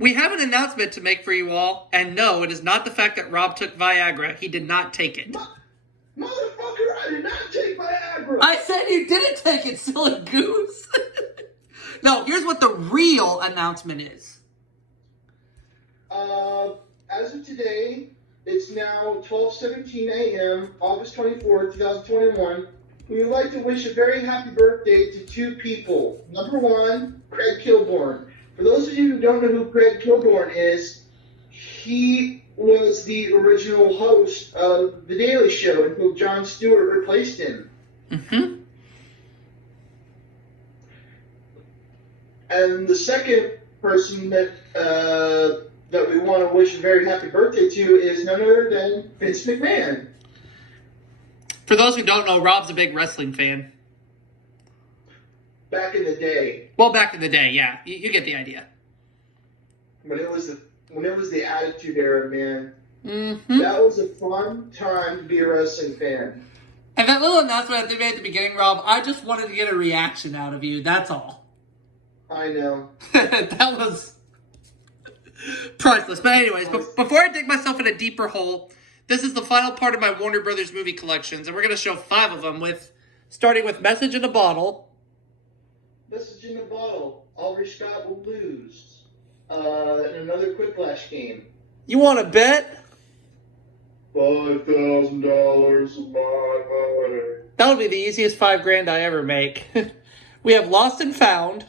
We have an announcement to make for you all, and no, it is not the fact that Rob took Viagra. He did not take it. Motherfucker, I did not take Viagra. I said you didn't take it, silly goose. No, here's what the real announcement is. As of today, it's now 12:17 a.m., August 24th, 2021. We would like to wish a very happy birthday to two people. Number one, Craig Kilborn. For those of you who don't know who Craig Kilborn is, he was the original host of The Daily Show until Jon Stewart replaced him. Mm-hmm. And the second person that we want to wish a very happy birthday to is none other than Vince McMahon. For those who don't know, Rob's a big wrestling fan. Back in the day. Well, back in the day, yeah. You get the idea. When it was the Attitude Era, man. Mm-hmm. That was a fun time to be a wrestling fan. And that little announcement that they made at the beginning, Rob, I just wanted to get a reaction out of you. That's all. I know. That was priceless. But anyways, before I dig myself in a deeper hole, this is the final part of my Warner Brothers movie collections, and we're going to show 5 of them, starting with Message in a Bottle. Message in a Bottle. Aubrey Scott will lose. In another Quiplash game. You want to bet? $5,000 of my money. That'll be the easiest $5,000 I ever make. We have Lost and Found.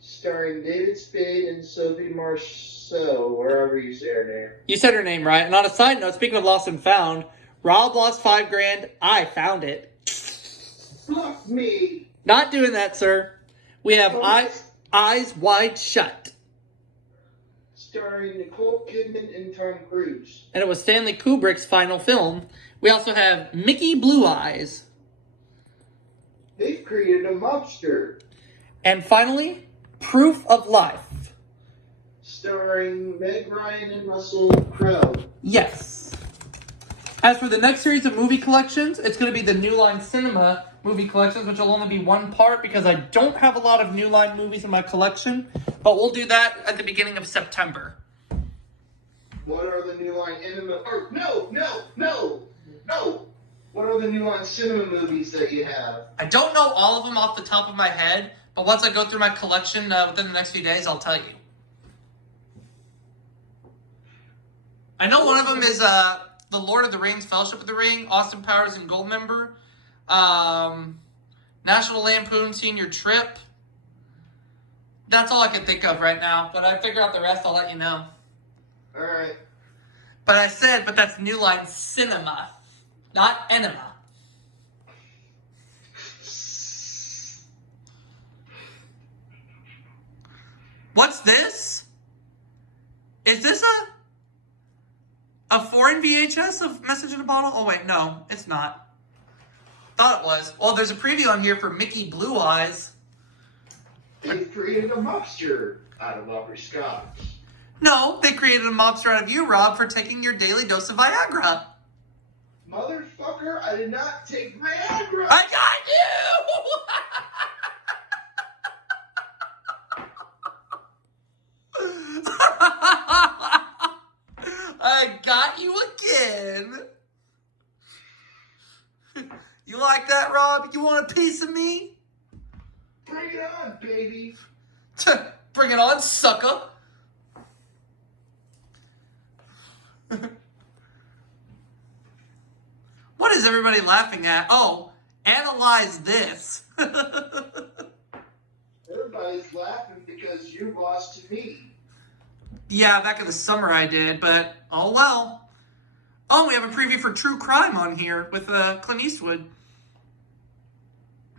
Starring David Spade and Sophie Marceau, wherever you say her name. You said her name right. And on a side note, speaking of Lost and Found, Rob lost $5,000. I found it. Fuck me. Not doing that, sir. We have Eyes Wide Shut. Starring Nicole Kidman and Tom Cruise. And it was Stanley Kubrick's final film. We also have Mickey Blue Eyes. They've created a mobster. And finally, Proof of Life. Starring Meg Ryan and Russell Crowe. Yes. As for the next series of movie collections, it's going to be the New Line Cinema movie collections, which will only be one part because I don't have a lot of New Line movies in my collection. But we'll do that at the beginning of September. What are the New Line Cinema... No! What are the New Line Cinema movies that you have? I don't know all of them off the top of my head, but once I go through my collection within the next few days, I'll tell you. I know one of them is The Lord of the Rings, Fellowship of the Ring, Austin Powers and Goldmember, National Lampoon Senior Trip. That's all I can think of right now, but I figure out the rest, I'll let you know. Alright. But that's New Line Cinema, not Enema. What's this? Is this a foreign VHS of Message in a Bottle? Oh wait, no, it's not. Thought it was. Well, there's a preview on here for Mickey Blue Eyes. They've created a mobster out of Aubrey Scott. No, they created a mobster out of you, Rob, for taking your daily dose of Viagra. Motherfucker, I did not take Viagra! I got you! I got you again. You like that, Rob? You want a piece of me? Bring it on, baby! Bring it on, sucker! What is everybody laughing at? Oh, analyze this. Everybody's laughing because you lost to me. Yeah, back in the summer I did, but oh well. Oh, we have a preview for True Crime on here with Clint Eastwood.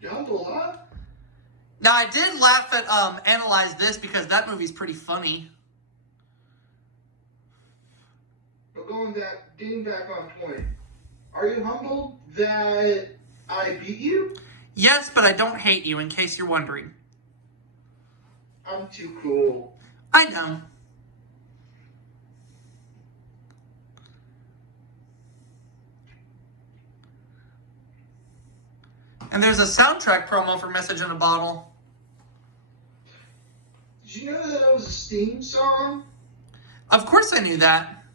You helped a lot? Now, I did laugh at Analyze This because that movie's pretty funny. But getting back on point, are you humbled that I beat you? Yes, but I don't hate you, in case you're wondering. I'm too cool. I know. And there's a soundtrack promo for Message in a Bottle. Did you know that was a Sting song? Of course I knew that.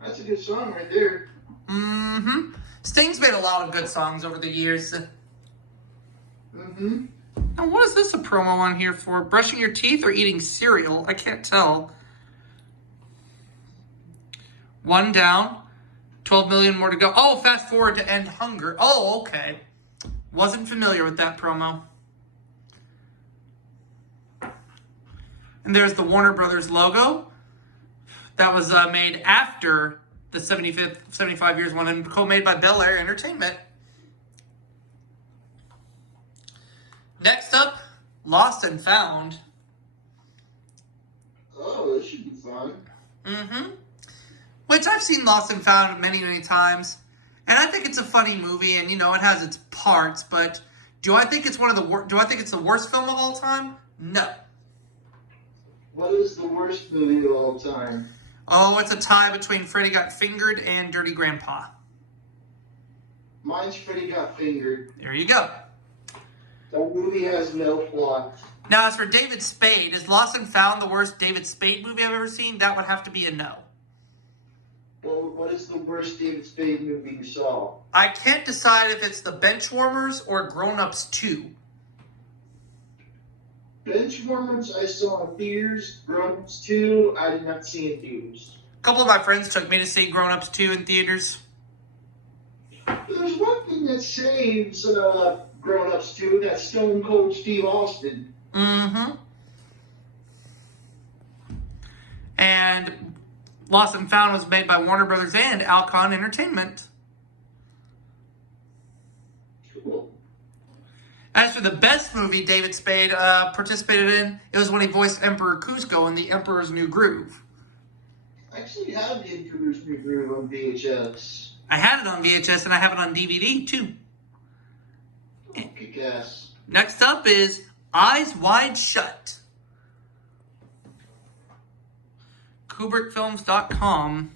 That's a good song right there. Mm-hmm. Sting's made a lot of good songs over the years. Mm-hmm. Now, what is this a promo on here for? Brushing your teeth or eating cereal? I can't tell. 1 down. 12 million more to go. Oh, fast forward to end hunger. Oh, okay. Wasn't familiar with that promo. And there's the Warner Brothers logo. That was made after the 75 years one and co-made by Bel Air Entertainment. Next up, Lost and Found. Oh, this should be fun. Mm-hmm. Which I've seen Lost and Found many, many times. And I think it's a funny movie and, you know, it has its parts. But do I think it's do I think it's the worst film of all time? No. What is the worst movie of all time? Oh, it's a tie between Freddy Got Fingered and Dirty Grandpa. Mine's Freddy Got Fingered. There you go. That movie has no plot. Now, as for David Spade, is Lost and Found the worst David Spade movie I've ever seen? That would have to be a no. Well, what is the worst David Spade movie you saw? I can't decide if it's The Benchwarmers or Grown Ups 2. Benchwarmers I saw in theaters. Grown Ups 2 I did not see in theaters. A couple of my friends took me to see Grown Ups 2 in theaters. There's one thing that saves Grown Ups 2, that's Stone Cold Steve Austin. Mm-hmm. And Lost and Found was made by Warner Brothers and Alcon Entertainment. Cool. As for the best movie David Spade participated in, it was when he voiced Emperor Kuzco in The Emperor's New Groove. I actually have the Emperor's New Groove on VHS. I had it on VHS and I have it on DVD too. Good guess. Next up is Eyes Wide Shut. KubrickFilms.com.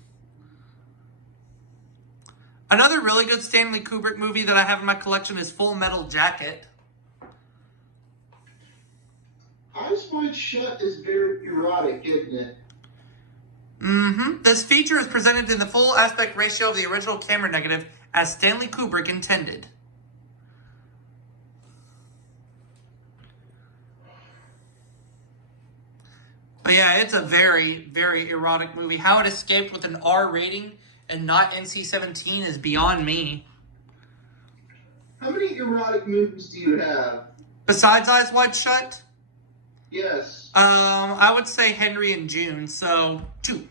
Another really good Stanley Kubrick movie that I have in my collection is Full Metal Jacket. Eyes Wide Shut is very erotic, isn't it? Mm-hmm. This feature is presented in the full aspect ratio of the original camera negative as Stanley Kubrick intended. But yeah, it's a very, very erotic movie. How it escaped with an R rating and not NC-17 is beyond me. How many erotic movies do you have? Besides Eyes Wide Shut? Yes. I would say Henry and June, so 2.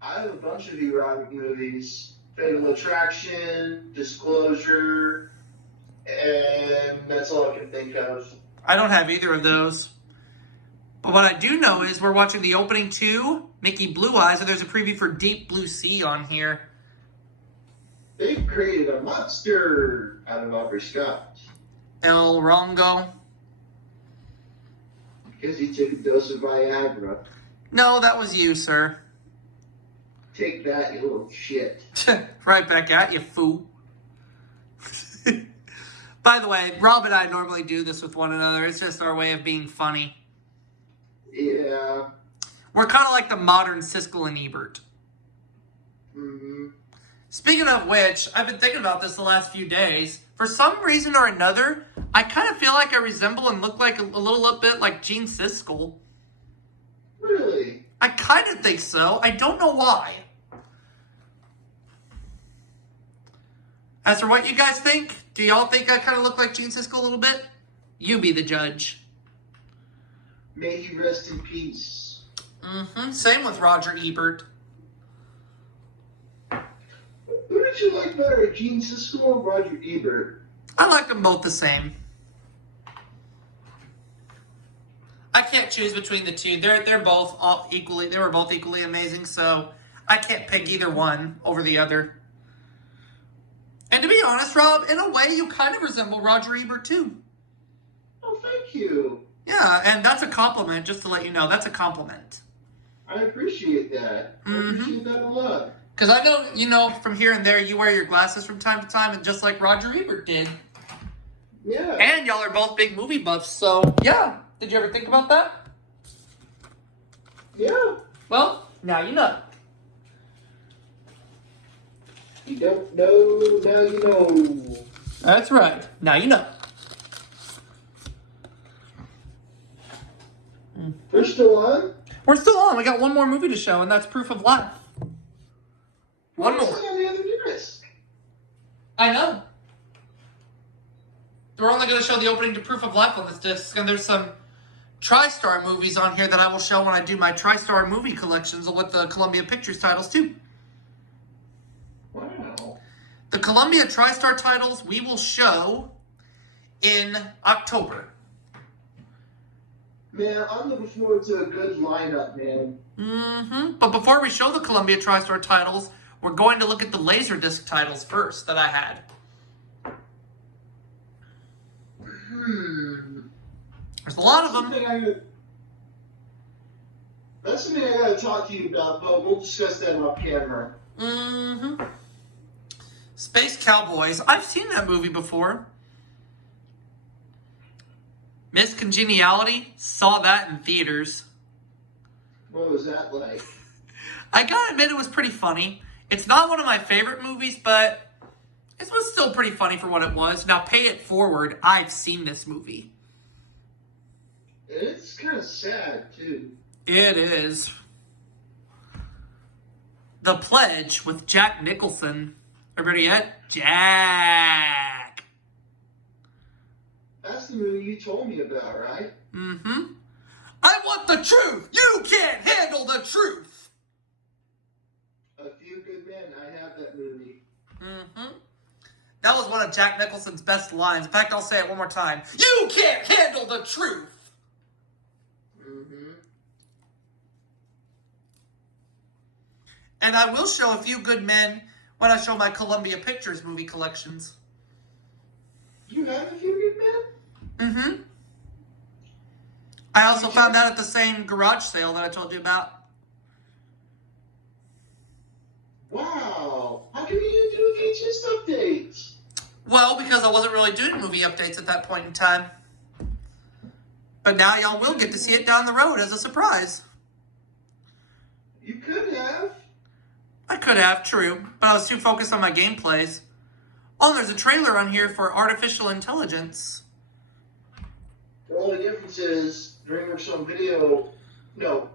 I have a bunch of erotic movies. Fatal Attraction, Disclosure, and that's all I can think of. I don't have either of those. But what I do know is we're watching the opening to Mickey Blue Eyes, and there's a preview for Deep Blue Sea on here. They've created a monster out of Aubrey Scott. El Rongo. Because he took a dose of Viagra. No, that was you, sir. Take that, you little shit. Right back at you, fool. By the way, Rob and I normally do this with one another. It's just our way of being funny. Yeah. We're kind of like the modern Siskel and Ebert. Mm-hmm. Speaking of which, I've been thinking about this the last few days. For some reason or another, I kind of feel like I resemble and look like a little bit like Gene Siskel. Really? I kind of think so. I don't know why. As for what you guys think, do y'all think I kind of look like Gene Siskel a little bit? You be the judge. May he rest in peace. Mm-hmm. Same with Roger Ebert. Who did you like better, Gene Siskel or Roger Ebert? I like them both the same. I can't choose between the two. They're both equally. They were both equally amazing, so I can't pick either one over the other. And to be honest, Rob, in a way, you kind of resemble Roger Ebert too. Oh, thank you. Yeah, and that's a compliment. Just to let you know, that's a compliment. I appreciate that. I appreciate that a lot. Because I know, from here and there, you wear your glasses from time to time, and just like Roger Ebert did. Yeah. And y'all are both big movie buffs, so yeah. Did you ever think about that? Yeah. Well, now you know. You don't know, now you know. That's right. Now you know. We're still on? We're still on. We got one more movie to show, and that's Proof of Life. One more. On the other disc. I know. We're only going to show the opening to Proof of Life on this disc, and there's some TriStar movies on here that I will show when I do my TriStar movie collections with the Columbia Pictures titles, too. Wow. The Columbia TriStar titles we will show in October. Man, I'm looking forward to a good lineup, man. But before we show the Columbia TriStar titles, we're going to look at the Laserdisc titles first that I had. There's a lot of them. That's something I gotta talk to you about, but we'll discuss that off camera. Space Cowboys. I've seen that movie before. Miss Congeniality. Saw that in theaters. What was that like? I gotta admit it was pretty funny. It's not one of my favorite movies, but it was still pretty funny for what it was. Now, Pay It Forward. I've seen this movie. It's kind of sad, too. It is. The Pledge with Jack Nicholson. Everybody yet? Jack. That's the movie you told me about, right? I want the truth. You can't handle the truth. A Few Good Men. I have that movie. That was one of Jack Nicholson's best lines. In fact, I'll say it one more time. You can't handle the truth. And I will show A Few Good Men when I show my Columbia Pictures movie collections. You have A Few Good Men? I also found that at the same garage sale that I told you about. Wow. How come you didn't do VHS updates? Well, because I wasn't really doing movie updates at that point in time. But now y'all will get to see it down the road as a surprise. You could have. I could have, true, but I was too focused on my gameplays. Oh, there's a trailer on here for Artificial Intelligence. The only difference is DreamWorks Home Video. No.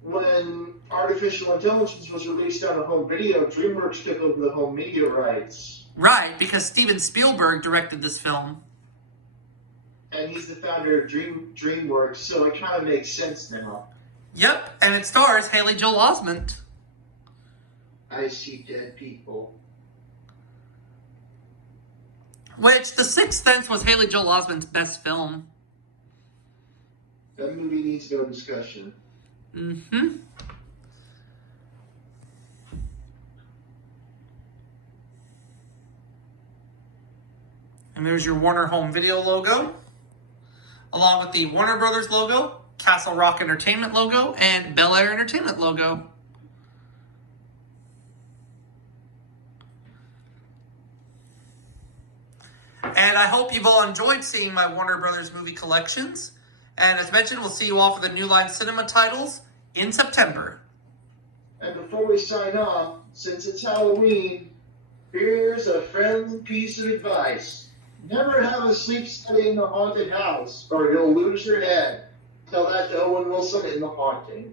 When Artificial Intelligence was released on a home video, DreamWorks took over the home media rights. Right, because Steven Spielberg directed this film. And he's the founder of DreamWorks, so it kind of makes sense now. Yep, and it stars Haley Joel Osment. I See Dead People. Which, The Sixth Sense was Haley Joel Osment's best film. That movie needs no discussion. And there's your Warner Home Video logo, along with the Warner Brothers logo, Castle Rock Entertainment logo, and Bel Air Entertainment logo. And I hope you've all enjoyed seeing my Warner Brothers movie collections. And as mentioned, we'll see you all for the New Line Cinema titles in September. And before we sign off, since it's Halloween, here's a friendly piece of advice. Never have a sleep study in the haunted house, or you'll lose your head. Tell that to Owen Wilson in The Haunting.